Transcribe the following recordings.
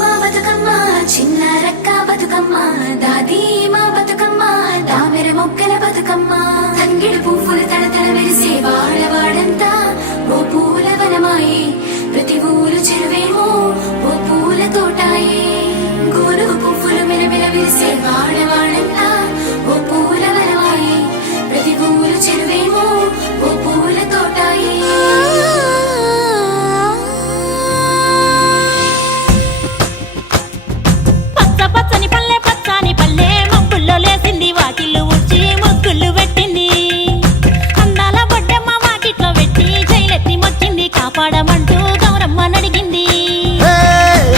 మా బతుకమ్మ చిన్న రక్క బతుకమ్మ దాది మా బతుకమ్మ దామెర మొగ్గల బతుకమ్మ తంగిడి పువ్వులు తడతడ మెరిసే వాడవాడంతా ఓ పూల వనమాయే ప్రతి ఊరు చెరువేమో ఓ పూల తోటాయే గోరు పువ్వులు మెరమెర మెరిసే వాడవాడంతా ఓ పూల వనమాయే ప్రతి ఊరు చెరువేమో ఓ పూల తోటాయే పచ్చని పల్లె పచ్చని పల్లె మబ్బుల్లో లేసింది వాకిళ్ళు ఊడ్చి ముగ్గులు పెట్టింది అందాల బొడ్డమ్మ వాకిట్లో పెట్టి జైలెత్తి మొక్కింది కాపాడమంటూ గౌరమ్మ నడిగింది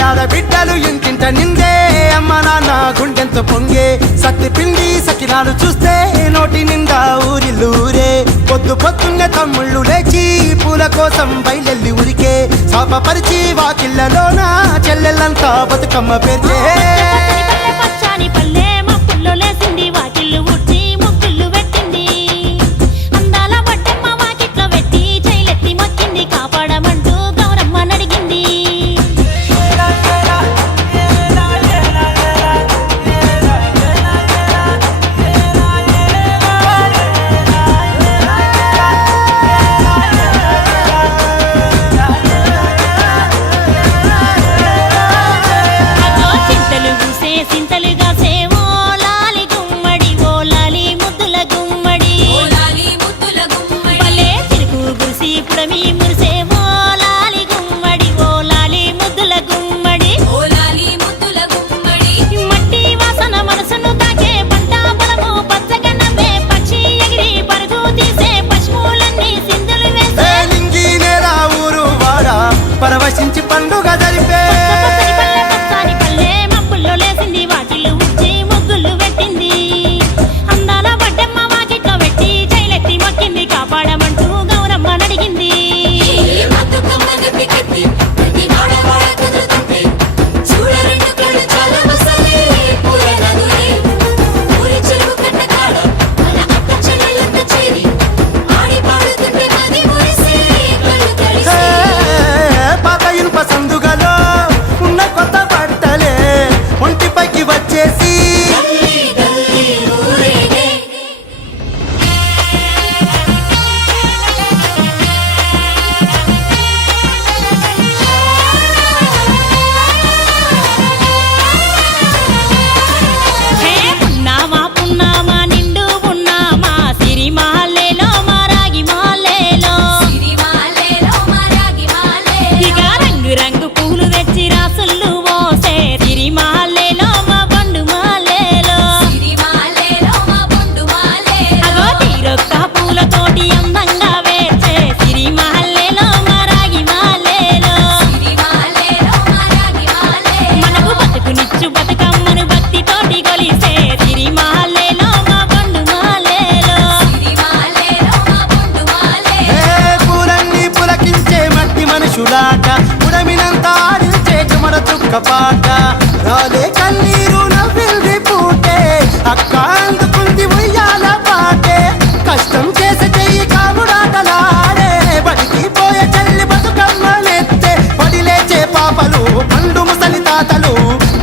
ఆడబిడ్డలు ఇంటింట నిందే అమ్మ నాన్న గుండెంత పొంగే సత్తి పిండి సకినాలు చూస్తే నోటి నిండా ఊరిల్లూరే పొద్దు పొద్దున్నే తమ్ముళ్ళు లేచి పూల కోసం బయలెల్లి ఉరికే శాపపరిచి వాకిళ్ళలోన చెల్లెళ్ళంతా బతుకమ్మ పేర్చే పచ్చని పల్లె మబ్బుల్లో లేసింది వాకిళ్ళు ఊడ్చి ముగ్గులు పెట్టింది అందాల బొడ్డమ్మ వాకిట్లో పెట్టి జైలెత్తి మొక్కింది కాపాడమంటూ గౌరమ్మ నడిగింది సింతలుగా సేవో లాలి గుమ్మడి ఓ లాలి ముద్దుల గుమ్మడి భలే చిరుకు గురిసి పుడమి మురిసేవో లాలి గుమ్మడి ఓ లాలి ముద్దుల గుమ్మడి మట్టి వాసన మనసును తాకే పంట పొలము పచ్చగా నవ్వే పక్షి ఎగిరి పరుగు తీసే పశువులన్నీ సింధులు వేసే నింగి నేల ఊరు వాడ పరవశించి పండుగ జరిపే పచ్చని పల్లె మబ్బుల్లో లేసింది వాకిళ్ళు ఊడ్చి ముగ్గులు పెట్టింది అందాల బొడ్డమ్మ వాకిట్లో పెట్టి జైలెత్తి మొక్కింది కాపాడమంటూ గౌరమ్మ నడిగింది పాత ఇనుప సందుగలో ఉన్న కొత్త బట్టలే ఒంటిపైకి వచ్చేసి హే పున్నామా పున్నామా నిండు పున్నామా సిరిమాలేలో మా రాగి మాలేలో ఇక రంగు రంగు పూలు తెచ్చి రాసులు పోసే సిరిమాలేలో మా బండు మాలేలో అగో తీరొక్క పూలతోటి అందంగా వేచే సిరిమాలేలో మా రాగి మాలేలో మనకు బతుకునిచ్చు బతుకమ్మను భక్తితోటి కొలిసే సిరిమాలేలో మా బండు మాలేలో పూలన్నీ పులకించే మట్టి మనుషులాట ఉడమినంత ఆడించే చెమడ చుక్క పాట రాలే కన్నీరు నవ్వింది పూటే అక్క అందుకుంది ఉయ్యాల పాటే కష్టం చేసే చెయ్యి కాముడాటలాడే బడికి పోయే చెల్లి బతుకమ్మనెత్తే పడి లేచే పాపలు పండు ముసలి తాతలు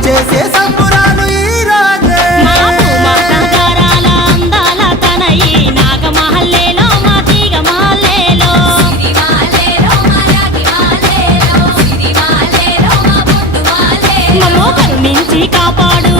చేసే సంబురాలు ఈ రోజే మా భూమాతాగారాల అందాల తనయి నాగమహల్లేలో మా తీగ మాలేలో మమ్మో కరుణించి కాపాడు